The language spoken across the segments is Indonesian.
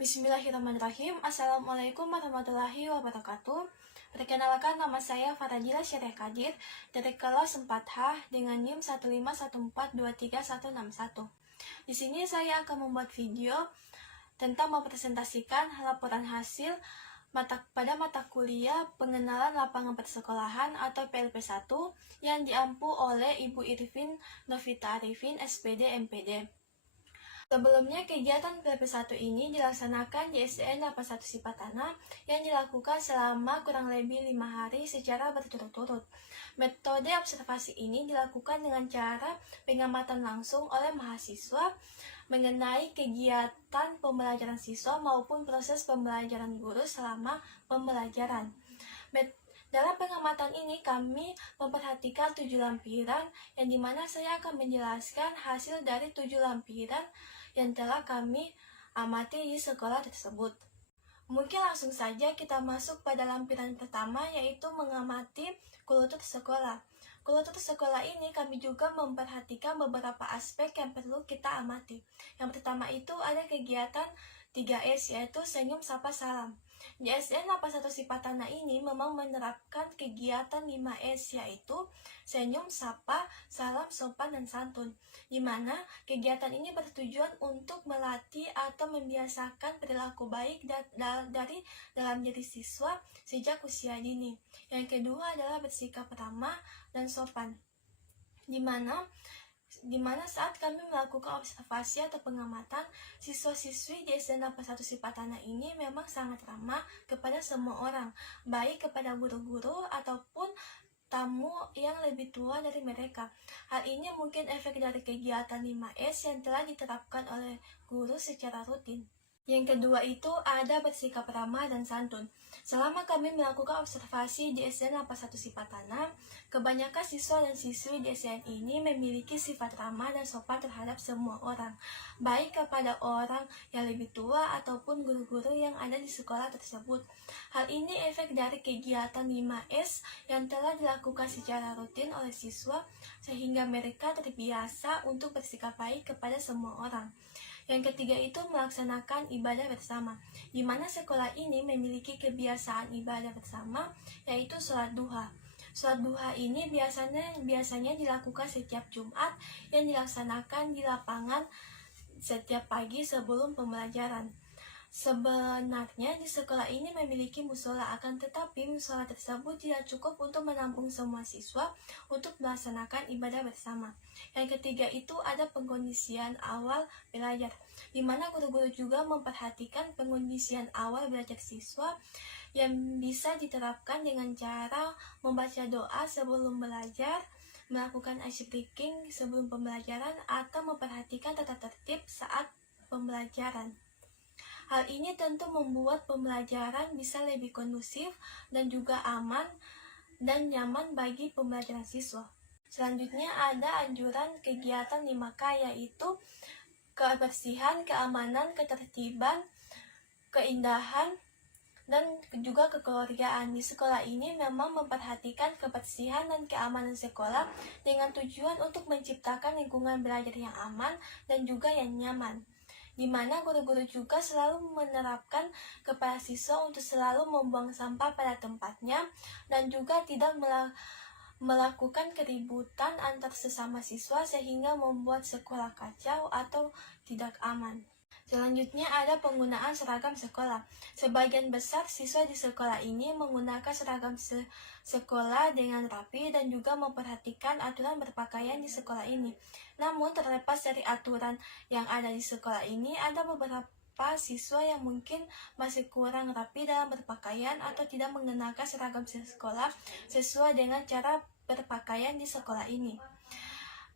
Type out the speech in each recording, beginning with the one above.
Bismillahirrahmanirrahim. Assalamualaikum warahmatullahi wabarakatuh. Perkenalkan, nama saya Farajila Syariah Kadir dari kelas 4H dengan NIM 151423161. Di sini saya akan membuat video tentang mempresentasikan laporan hasil pada mata kuliah Pengenalan Lapangan Persekolahan atau PLP1 yang diampu oleh Ibu Irvin Novita Arifin, SPD MPD. Sebelumnya, kegiatan PLP1 ini dilaksanakan di SDN 81 Sipatana yang dilakukan selama kurang lebih 5 hari secara berturut-turut. Metode observasi ini dilakukan dengan cara pengamatan langsung oleh mahasiswa mengenai kegiatan pembelajaran siswa maupun proses pembelajaran guru selama pembelajaran. Dalam pengamatan ini kami memperhatikan 7 lampiran yang dimana saya akan menjelaskan hasil dari 7 lampiran yang telah kami amati di sekolah tersebut. Mungkin langsung saja kita masuk pada lampiran pertama, yaitu mengamati kultur sekolah. Kultur sekolah ini kami juga memperhatikan beberapa aspek yang perlu kita amati. Yang pertama itu ada kegiatan 3S, yaitu senyum, sapa, salam. Di SDN 81 Sipatana ini memang menerapkan kegiatan 5S, yaitu senyum, sapa, salam, sopan, dan santun, di mana kegiatan ini bertujuan untuk melatih atau membiasakan perilaku baik dari dalam diri siswa sejak usia dini. Yang kedua adalah bersikap ramah dan sopan, di mana saat kami melakukan observasi atau pengamatan, siswa-siswi di SDN 81 Sipatana ini memang sangat ramah kepada semua orang, baik kepada guru-guru ataupun tamu yang lebih tua dari mereka. Hal ini mungkin efek dari kegiatan 5S yang telah diterapkan oleh guru secara rutin. Yang kedua itu ada bersikap ramah dan santun. Selama kami melakukan observasi di SDN 81 Sipatana, kebanyakan siswa dan siswi di SDN ini memiliki sifat ramah dan sopan terhadap semua orang, baik kepada orang yang lebih tua ataupun guru-guru yang ada di sekolah tersebut. Hal ini efek dari kegiatan 5S yang telah dilakukan secara rutin oleh siswa, sehingga mereka terbiasa untuk bersikap baik kepada semua orang. Yang ketiga itu melaksanakan ibadah bersama, di mana sekolah ini memiliki kebiasaan ibadah bersama, yaitu sholat duha. Sholat duha ini biasanya dilakukan setiap Jumat yang dilaksanakan di lapangan setiap pagi sebelum pembelajaran. Sebenarnya di sekolah ini memiliki musola, akan tetapi musola tersebut tidak cukup untuk menampung semua siswa untuk melaksanakan ibadah bersama. Yang ketiga itu ada pengkondisian awal belajar, di mana guru-guru juga memperhatikan pengkondisian awal belajar siswa yang bisa diterapkan dengan cara membaca doa sebelum belajar, melakukan ice breaking sebelum pembelajaran, atau memperhatikan tata tertib saat pembelajaran. Hal ini tentu membuat pembelajaran bisa lebih kondusif dan juga aman dan nyaman bagi pembelajaran siswa. Selanjutnya ada anjuran kegiatan 5K, yaitu kebersihan, keamanan, ketertiban, keindahan, dan juga kekeluargaan. Di sekolah ini memang memperhatikan kebersihan dan keamanan sekolah dengan tujuan untuk menciptakan lingkungan belajar yang aman dan juga yang nyaman, di mana guru-guru juga selalu menerapkan kepada siswa untuk selalu membuang sampah pada tempatnya dan juga tidak melakukan keributan antar sesama siswa sehingga membuat sekolah kacau atau tidak aman. Selanjutnya ada penggunaan seragam sekolah. Sebagian besar siswa di sekolah ini menggunakan seragam sekolah dengan rapi dan juga memperhatikan aturan berpakaian di sekolah ini. Namun terlepas dari aturan yang ada di sekolah ini, ada beberapa siswa yang mungkin masih kurang rapi dalam berpakaian atau tidak mengenakan seragam sekolah sesuai dengan cara berpakaian di sekolah ini.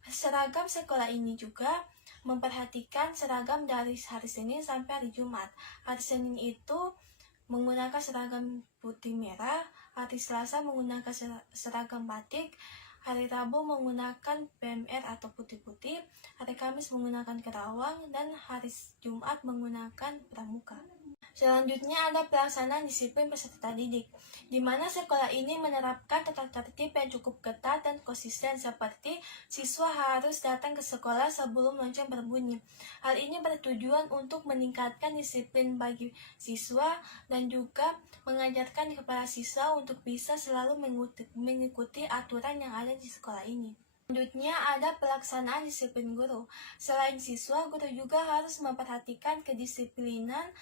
Seragam sekolah ini juga memperhatikan seragam dari hari Senin sampai hari Jumat. Hari Senin itu menggunakan seragam putih merah, hari Selasa menggunakan seragam batik, hari Rabu menggunakan PMR atau putih-putih, hari Kamis menggunakan kerawang, dan hari Jumat menggunakan pramuka. Selanjutnya ada pelaksanaan disiplin peserta didik, di mana sekolah ini menerapkan tata tertib yang cukup ketat dan konsisten seperti siswa harus datang ke sekolah sebelum lonceng berbunyi. Hal ini bertujuan untuk meningkatkan disiplin bagi siswa dan juga mengajarkan kepada siswa untuk bisa selalu mengikuti aturan yang ada di sekolah ini. Selanjutnya ada pelaksanaan disiplin guru. Selain siswa, guru juga harus memperhatikan kedisiplinan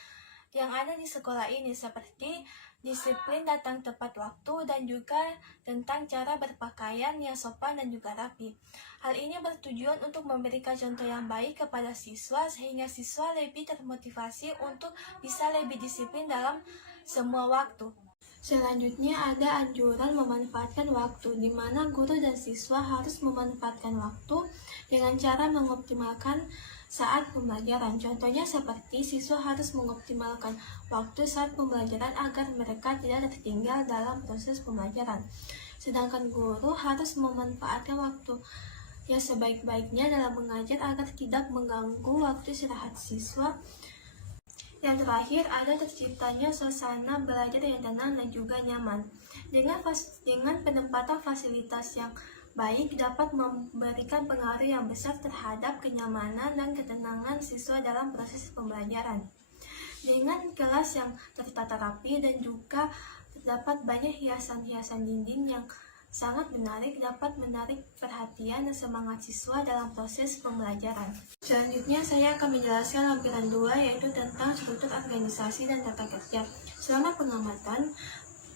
yang ada di sekolah ini seperti disiplin datang tepat waktu dan juga tentang cara berpakaian yang sopan dan juga rapi. Hal ini bertujuan untuk memberikan contoh yang baik kepada siswa sehingga siswa lebih termotivasi untuk bisa lebih disiplin dalam semua waktu. Selanjutnya ada anjuran memanfaatkan waktu, di mana guru dan siswa harus memanfaatkan waktu dengan cara mengoptimalkan saat pembelajaran. Contohnya seperti siswa harus mengoptimalkan waktu saat pembelajaran agar mereka tidak tertinggal dalam proses pembelajaran. Sedangkan guru harus memanfaatkan waktu yang sebaik-baiknya dalam mengajar agar tidak mengganggu waktu istirahat siswa. Yang terakhir, ada terciptanya suasana belajar yang tenang dan juga nyaman. Dengan penempatan fasilitas yang baik dapat memberikan pengaruh yang besar terhadap kenyamanan dan ketenangan siswa dalam proses pembelajaran. Dengan kelas yang tertata rapi dan juga terdapat banyak hiasan-hiasan dinding yang sangat menarik, dapat menarik perhatian dan semangat siswa dalam proses pembelajaran. Selanjutnya saya akan menjelaskan lampiran 2 yaitu tentang struktur organisasi dan tata kerja. Selama pengamatan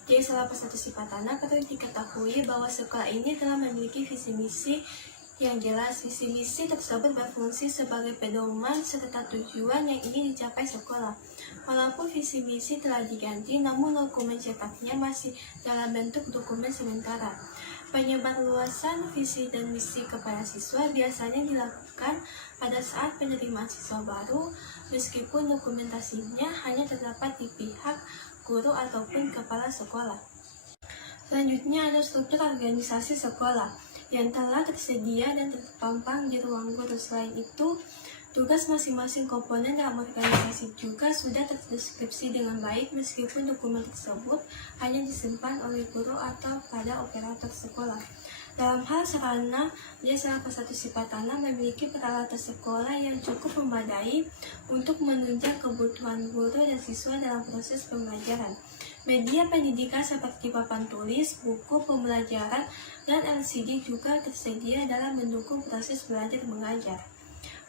di salah satu sifat tanah perlu diketahui bahwa sekolah ini telah memiliki visi misi yang jelas. Visi misi tersebut berfungsi sebagai pedoman serta tujuan yang ingin dicapai sekolah. Walaupun visi misi telah diganti, namun dokumen cetaknya masih dalam bentuk dokumen sementara. Penyebarluasan visi dan misi kepada siswa biasanya dilakukan pada saat penerimaan siswa baru, meskipun dokumentasinya hanya terdapat di pihak guru ataupun kepala sekolah. Selanjutnya ada struktur organisasi sekolah yang telah tersedia dan terpampang di ruang guru. Selain itu, tugas masing-masing komponen dalam organisasi juga sudah terdeskripsi dengan baik meskipun dokumen tersebut hanya disimpan oleh guru atau pada operator sekolah. Dalam hal sarana, dia salah satu sifat tanah memiliki peralatan sekolah yang cukup memadai untuk menunjang kebutuhan guru dan siswa dalam proses pembelajaran. Media pendidikan seperti papan tulis, buku pembelajaran, dan LCD juga tersedia dalam mendukung proses belajar mengajar.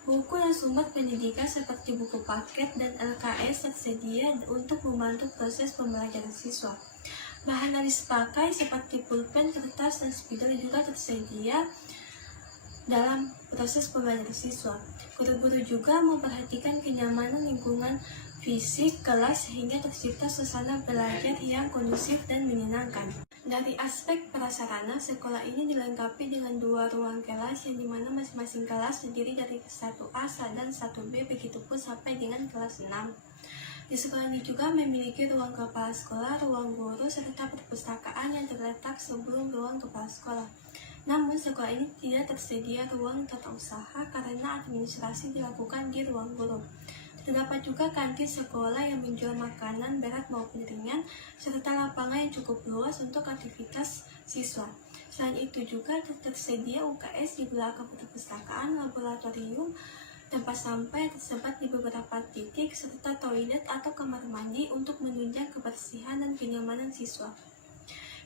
Buku dan sumber pendidikan seperti buku paket dan LKS tersedia untuk membantu proses pembelajaran siswa. Bahan tulis pakai seperti pulpen, kertas, dan spidol juga tersedia dalam proses pembelajaran siswa. Guru-guru juga memperhatikan kenyamanan lingkungan fisik kelas sehingga tercipta suasana belajar yang kondusif dan menyenangkan. Dari aspek prasarana, sekolah ini dilengkapi dengan 2 ruang kelas yang dimana masing-masing kelas terdiri dari 1A dan 1B, begitupun sampai dengan kelas 6. Di sekolah ini juga memiliki ruang kepala sekolah, ruang guru, serta perpustakaan yang terletak sebelum ruang kepala sekolah. Namun, sekolah ini tidak tersedia ruang tata usaha karena administrasi dilakukan di ruang guru. Terdapat juga kantin sekolah yang menjual makanan berat maupun ringan, serta lapangan yang cukup luas untuk aktivitas siswa. Selain itu juga tersedia UKS di belakang perpustakaan, laboratorium, tempat sampah yang tersebar di beberapa titik, serta toilet atau kamar mandi untuk menunjang kebersihan dan kenyamanan siswa.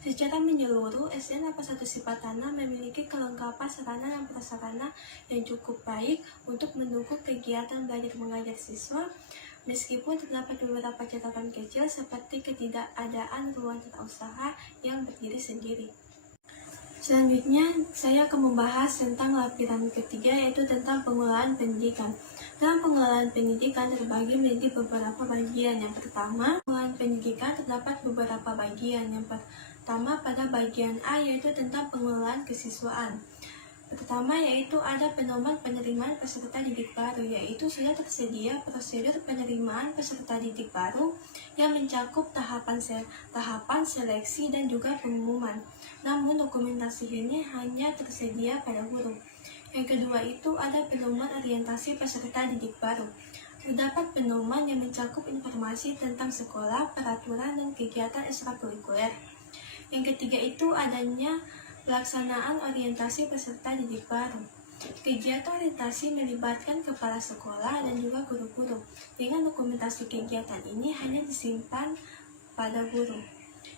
Secara menyeluruh, SDN 1 Sipatana memiliki kelengkapan sarana dan prasarana yang cukup baik untuk mendukung kegiatan belajar mengajar siswa, meskipun terdapat beberapa catatan kecil seperti ketidakadaan ruang tata usaha yang berdiri sendiri. Selanjutnya, saya akan membahas tentang lampiran ketiga, yaitu tentang pengelolaan pendidikan. Dalam pengelolaan pendidikan terbagi menjadi beberapa bagian. Yang pertama, pengelolaan pendidikan terdapat beberapa bagian. Yang pertama pada bagian A, yaitu tentang pengelolaan kesiswaan. Pertama yaitu ada pedoman penerimaan peserta didik baru, yaitu sudah tersedia prosedur penerimaan peserta didik baru yang mencakup tahapan seleksi dan juga pengumuman. Namun dokumentasi ini hanya tersedia pada guru. Yang kedua itu ada pedoman orientasi peserta didik baru. Terdapat pedoman yang mencakup informasi tentang sekolah, peraturan, dan kegiatan ekstrakurikuler. Yang ketiga itu adanya pelaksanaan orientasi peserta didik baru. Kegiatan orientasi melibatkan kepala sekolah dan juga guru-guru. Dengan dokumentasi kegiatan ini hanya disimpan pada guru.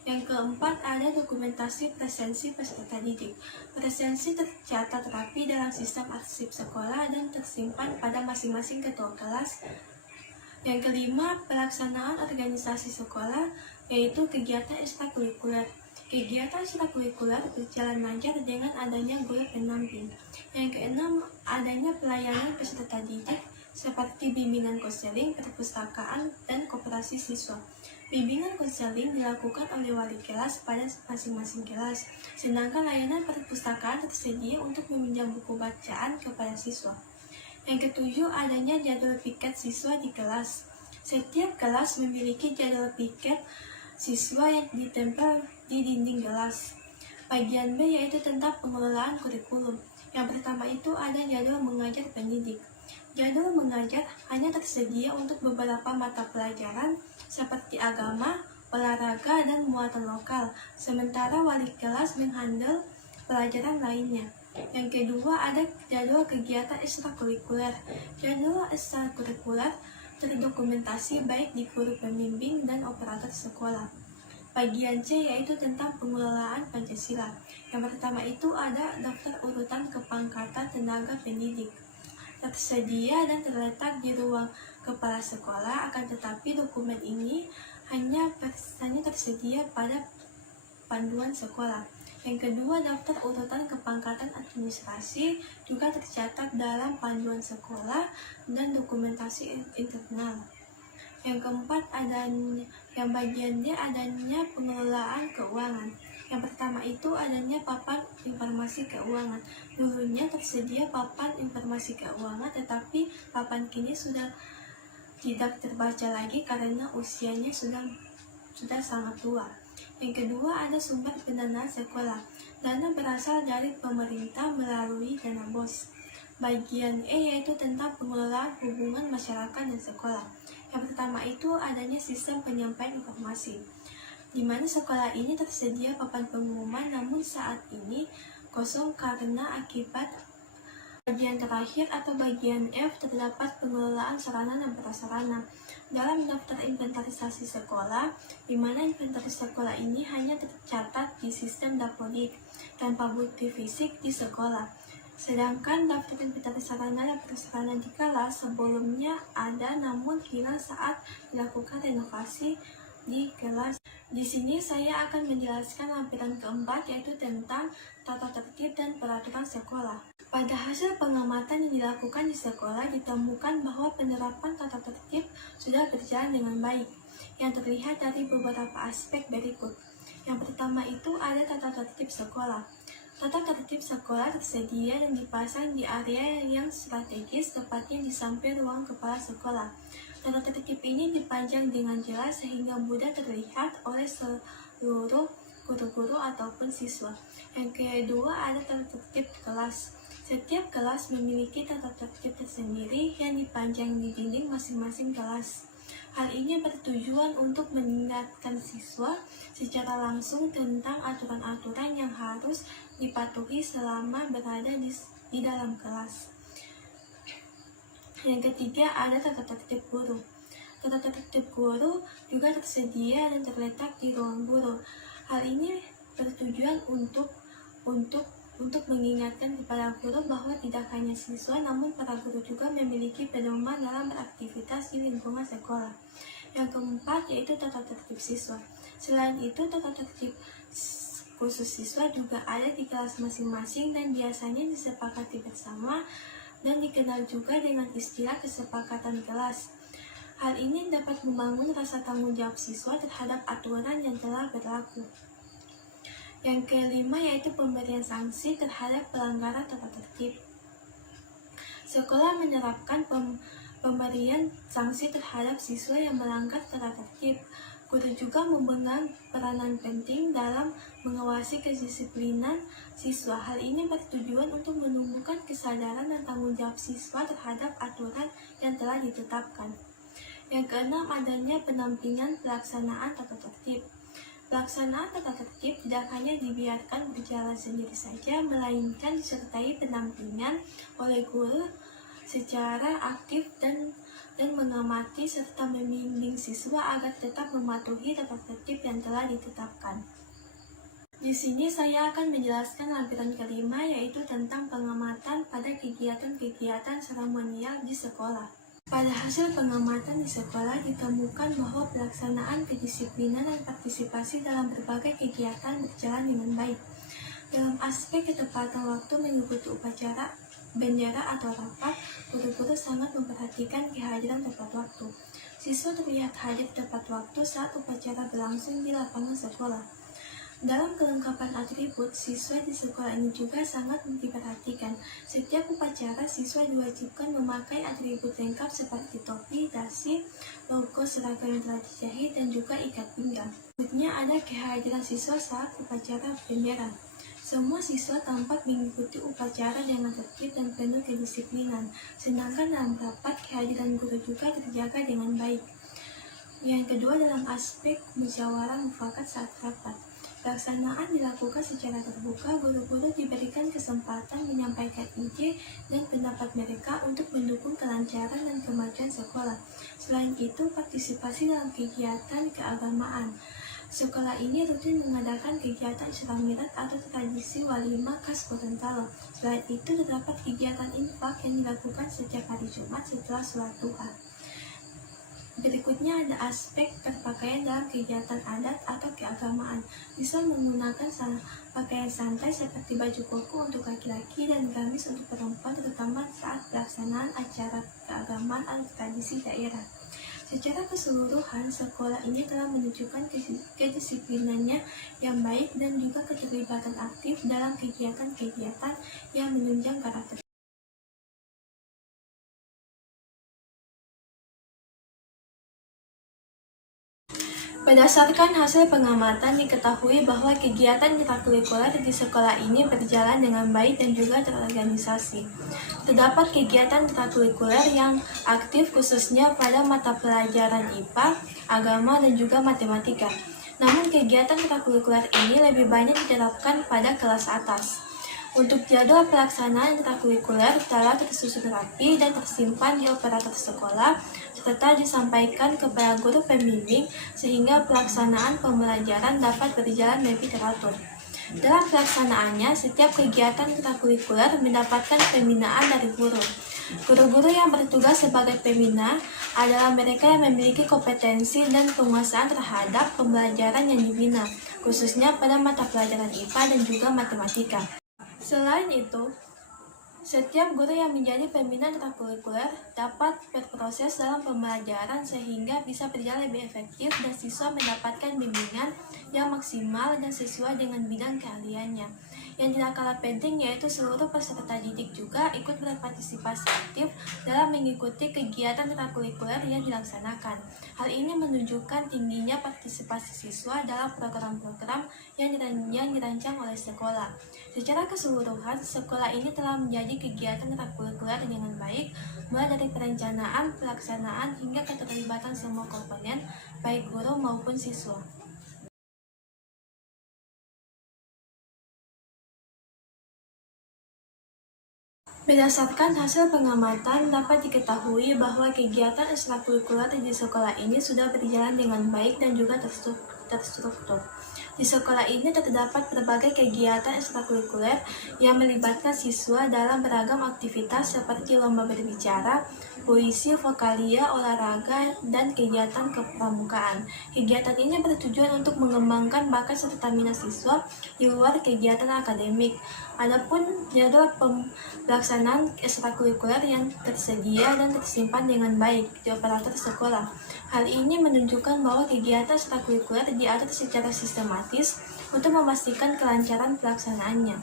Yang keempat ada dokumentasi presensi peserta didik. Presensi tercatat rapi dalam sistem arsip sekolah dan tersimpan pada masing-masing ketua kelas. Yang kelima, pelaksanaan organisasi sekolah, yaitu kegiatan ekstrakurikuler. Kegiatan ekstrakurikuler berjalan lancar dengan adanya guru pendamping. Yang keenam, adanya pelayanan peserta didik seperti bimbingan konseling, perpustakaan, dan koperasi siswa. Bimbingan konseling dilakukan oleh wali kelas pada masing-masing kelas, sedangkan layanan perpustakaan tersedia untuk meminjam buku bacaan kepada siswa. Yang ketujuh, adanya jadwal piket siswa di kelas. Setiap kelas memiliki jadwal piket siswa yang ditempel di dinding kelas. Bagian B yaitu tentang pengelolaan kurikulum. Yang pertama itu ada jadwal mengajar pendidik. Jadwal mengajar hanya tersedia untuk beberapa mata pelajaran seperti agama, olahraga, dan muatan lokal, sementara wali kelas menghandle pelajaran lainnya. Yang kedua ada jadwal kegiatan ekstrakurikuler. Jadwal ekstrakurikuler terdokumentasi baik di guru pembimbing dan operator sekolah. Bagian C yaitu tentang pengelolaan Pancasila. Yang pertama itu ada daftar urutan kepangkatan tenaga pendidik. Tersedia dan terletak di ruang kepala sekolah, akan tetapi dokumen ini hanya tersedia pada panduan sekolah. Yang kedua, daftar urutan kepangkatan administrasi juga tercatat dalam panduan sekolah dan dokumentasi internal. Yang keempat, yang bagian D adanya pengelolaan keuangan. Yang pertama itu adanya papan informasi keuangan. Dulunya tersedia papan informasi keuangan, tetapi papan kini sudah tidak terbaca lagi karena usianya sudah sangat tua. Yang kedua ada sumber pendanaan sekolah. Dana berasal dari pemerintah melalui dana BOS. Bagian E yaitu tentang pengelolaan hubungan masyarakat dan sekolah. Yang pertama itu adanya sistem penyampaian informasi, di mana sekolah ini tersedia papan pengumuman, namun saat ini kosong karena akibat. Bagian terakhir atau bagian F terdapat pengelolaan sarana dan prasarana. Dalam daftar inventarisasi sekolah, di mana inventaris sekolah ini hanya tercatat di sistem Dapodik tanpa bukti fisik di sekolah. Sedangkan daftar inventaris sarana dan prasarana di kelas sebelumnya ada namun hilang saat dilakukan renovasi di kelas. Di sini saya akan menjelaskan lampiran keempat yaitu tentang tata tertib dan peraturan sekolah. Pada hasil pengamatan yang dilakukan di sekolah ditemukan bahwa penerapan tata tertib sudah berjalan dengan baik, yang terlihat dari beberapa aspek berikut. Yang pertama itu ada tata tertib sekolah. Tata tertib sekolah tersedia dan dipasang di area yang strategis, tepatnya di samping ruang kepala sekolah. Tata tertib ini dipajang dengan jelas sehingga mudah terlihat oleh seluruh guru-guru ataupun siswa. Yang kedua ada tata tertib kelas. Setiap kelas memiliki tata tertib tersendiri yang dipajang di dinding masing-masing kelas. Hal ini bertujuan untuk mengingatkan siswa secara langsung tentang aturan-aturan yang harus dipatuhi selama berada di dalam kelas. Yang ketiga ada tata tertib guru. Tata tertib guru juga tersedia dan terletak di ruang guru. Hal ini bertujuan untuk mengingatkan kepada guru bahwa tidak hanya siswa namun para guru juga memiliki pedoman dalam beraktivitas di lingkungan sekolah. Yang keempat yaitu tata tertib siswa. Selain itu, tata tertib khusus siswa juga ada di kelas masing-masing dan biasanya disepakati bersama dan dikenal juga dengan istilah kesepakatan kelas. Hal ini dapat membangun rasa tanggung jawab siswa terhadap aturan yang telah berlaku. Yang kelima yaitu pemberian sanksi terhadap pelanggaran tata tertib. Sekolah menerapkan pemberian sanksi terhadap siswa yang melanggar tata tertib. Guru juga memegang peranan penting dalam mengawasi kedisiplinan siswa. Hal ini bertujuan untuk menumbuhkan kesadaran dan tanggung jawab siswa terhadap aturan yang telah ditetapkan. Yang keenam, adanya pendampingan pelaksanaan tata tertib. Pelaksanaan tata tertib tidak hanya dibiarkan berjalan sendiri saja, melainkan disertai pendampingan oleh guru secara aktif dan mengamati serta membimbing siswa agar tetap mematuhi tata tertib yang telah ditetapkan. Di sini saya akan menjelaskan lampiran kelima, yaitu tentang pengamatan pada kegiatan-kegiatan seremonial di sekolah. Pada hasil pengamatan di sekolah ditemukan bahwa pelaksanaan kedisiplinan dan partisipasi dalam berbagai kegiatan berjalan dengan baik. Dalam aspek ketepatan waktu mengikuti upacara bendera atau rapat, guru-guru sangat memperhatikan kehadiran tepat waktu. Siswa terlihat hadir tepat waktu saat upacara berlangsung di lapangan sekolah. Dalam kelengkapan atribut, siswa di sekolah ini juga sangat diperhatikan. Setiap upacara, siswa diwajibkan memakai atribut lengkap seperti topi, dasi, logo seragam yang telah dijahit, dan juga ikat pinggang. Berikutnya ada kehadiran siswa saat upacara bendera. Semua siswa tampak mengikuti upacara dengan tertib dan penuh kedisiplinan, sedangkan dalam rapat kehadiran guru juga terjaga dengan baik. Yang kedua, dalam aspek musyawarah mufakat saat rapat. Pelaksanaan dilakukan secara terbuka, guru-guru diberikan kesempatan menyampaikan ide dan pendapat mereka untuk mendukung kelancaran dan kemajuan sekolah. Selain itu, partisipasi dalam kegiatan keagamaan. Sekolah ini rutin mengadakan kegiatan Isra Mi'raj atau tradisi walimah khas Gorontalo. Selain itu, terdapat kegiatan infak yang dilakukan setiap hari Jumat setelah sholat duha. Berikutnya ada aspek berpakaian dalam kegiatan adat atau keagamaan. Bisa menggunakan pakaian santai seperti baju koko untuk laki-laki dan gamis untuk perempuan, terutama saat pelaksanaan acara keagamaan atau tradisi daerah. Secara keseluruhan, sekolah ini telah menunjukkan kedisiplinannya yang baik dan juga keterlibatan aktif dalam kegiatan-kegiatan yang menunjang karakter. Berdasarkan hasil pengamatan, diketahui bahwa kegiatan ekstrakurikuler di sekolah ini berjalan dengan baik dan juga terorganisasi. Terdapat kegiatan ekstrakurikuler yang aktif khususnya pada mata pelajaran IPA, agama, dan juga matematika. Namun kegiatan ekstrakurikuler ini lebih banyak diterapkan pada kelas atas. Untuk jadwal pelaksanaan ekstrakurikuler telah tersusun rapi dan tersimpan di operator sekolah, serta disampaikan kepada guru pembimbing sehingga pelaksanaan pembelajaran dapat berjalan lebih teratur. Dalam pelaksanaannya, setiap kegiatan ekstrakurikuler mendapatkan pembinaan dari guru. Guru-guru yang bertugas sebagai pembina adalah mereka yang memiliki kompetensi dan penguasaan terhadap pembelajaran yang dibina, khususnya pada mata pelajaran IPA dan juga matematika. Selain itu, setiap guru yang menjadi pembina ekstrakurikuler dapat berproses dalam pembelajaran sehingga bisa berjalan lebih efektif dan siswa mendapatkan bimbingan yang maksimal dan sesuai dengan bidang keahliannya. Yang tidak kalah penting yaitu seluruh peserta didik juga ikut berpartisipasi aktif dalam mengikuti kegiatan ekstrakurikuler yang dilaksanakan. Hal ini menunjukkan tingginya partisipasi siswa dalam program-program yang dirancang oleh sekolah. Secara keseluruhan, sekolah ini telah menjadi kegiatan ekstrakurikuler dengan baik, mulai dari perencanaan, pelaksanaan, hingga keterlibatan semua komponen, baik guru maupun siswa. Berdasarkan hasil pengamatan, dapat diketahui bahwa kegiatan ekstrakurikuler di sekolah ini sudah berjalan dengan baik dan juga terstruktur. Di sekolah ini terdapat berbagai kegiatan ekstrakurikuler yang melibatkan siswa dalam beragam aktivitas seperti lomba berbicara, puisi, vokalia, olahraga, dan kegiatan kepramukaan. Kegiatan ini bertujuan untuk mengembangkan bakat serta minat siswa di luar kegiatan akademik. Adapun jadwal pelaksanaan ekstrakurikuler yang tersedia dan tersimpan dengan baik di operator sekolah. Hal ini menunjukkan bahwa kegiatan ekstrakurikuler diatur secara sistematis untuk memastikan kelancaran pelaksanaannya.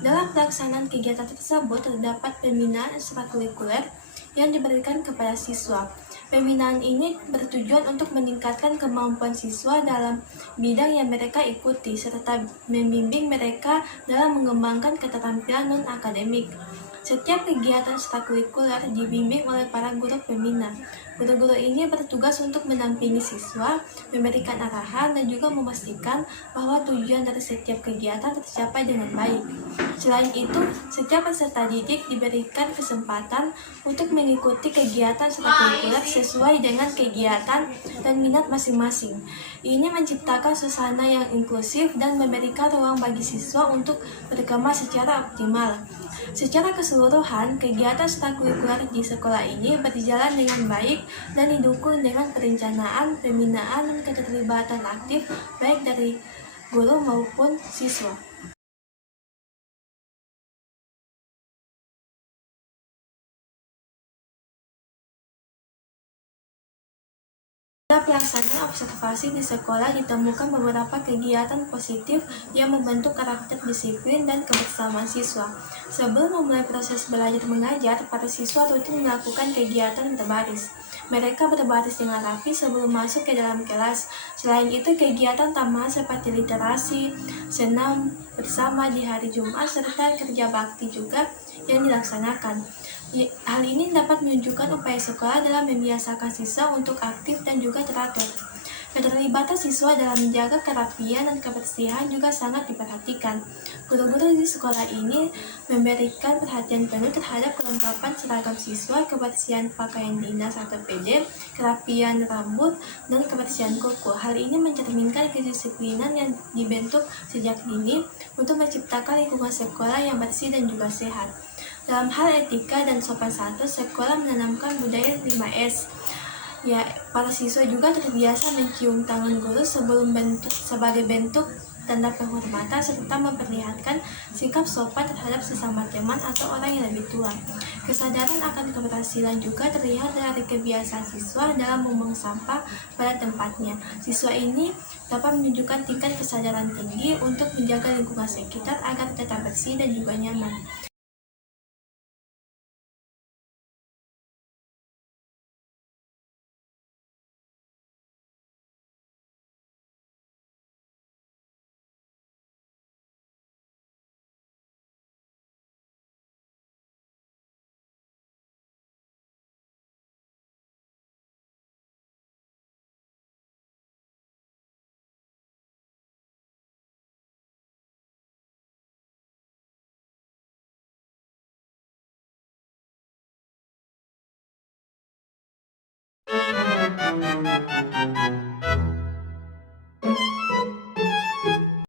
Dalam pelaksanaan kegiatan tersebut terdapat pembinaan ekstrakurikuler yang diberikan kepada siswa. Pembinaan ini bertujuan untuk meningkatkan kemampuan siswa dalam bidang yang mereka ikuti, serta membimbing mereka dalam mengembangkan keterampilan non-akademik. Setiap kegiatan ekstrakurikuler dibimbing oleh para guru pembina. Guru-guru ini bertugas untuk mendampingi siswa, memberikan arahan, dan juga memastikan bahwa tujuan dari setiap kegiatan tercapai dengan baik. Selain itu, setiap peserta didik diberikan kesempatan untuk mengikuti kegiatan ekstrakurikuler sesuai dengan kegiatan dan minat masing-masing. Ini menciptakan suasana yang inklusif dan memberikan ruang bagi siswa untuk berkembang secara optimal. Secara keseluruhan, kegiatan ekstrakurikuler di sekolah ini berjalan dengan baik dan didukung dengan perencanaan, pembinaan, dan keterlibatan aktif baik dari guru maupun siswa. Pada pelaksanaan observasi di sekolah ditemukan beberapa kegiatan positif yang membentuk karakter disiplin dan kebersamaan siswa. Sebelum memulai proses belajar mengajar, para siswa rutin melakukan kegiatan berbaris. Mereka berbaris dengan rapi sebelum masuk ke dalam kelas. Selain itu, kegiatan tambahan seperti literasi, senam bersama di hari Jumat, serta kerja bakti juga yang dilaksanakan. Hal ini dapat menunjukkan upaya sekolah dalam membiasakan siswa untuk aktif dan juga teratur. Keterlibatan siswa dalam menjaga kerapian dan kebersihan juga sangat diperhatikan. Guru-guru di sekolah ini memberikan perhatian penuh terhadap kelengkapan seragam siswa, kebersihan pakaian dinas atau PD, kerapian rambut, dan kebersihan kuku. Hal ini mencerminkan kedisiplinan yang dibentuk sejak dini untuk menciptakan lingkungan sekolah yang bersih dan juga sehat. Dalam hal etika dan sopan santun, sekolah menanamkan budaya 5S. Ya, para siswa juga terbiasa mencium tangan guru sebagai bentuk tanda penghormatan serta memperlihatkan sikap sopan terhadap sesama teman atau orang yang lebih tua. Kesadaran akan keberhasilan juga terlihat dari kebiasaan siswa dalam membuang sampah pada tempatnya. Siswa ini dapat menunjukkan tingkat kesadaran tinggi untuk menjaga lingkungan sekitar agar tetap bersih dan juga nyaman.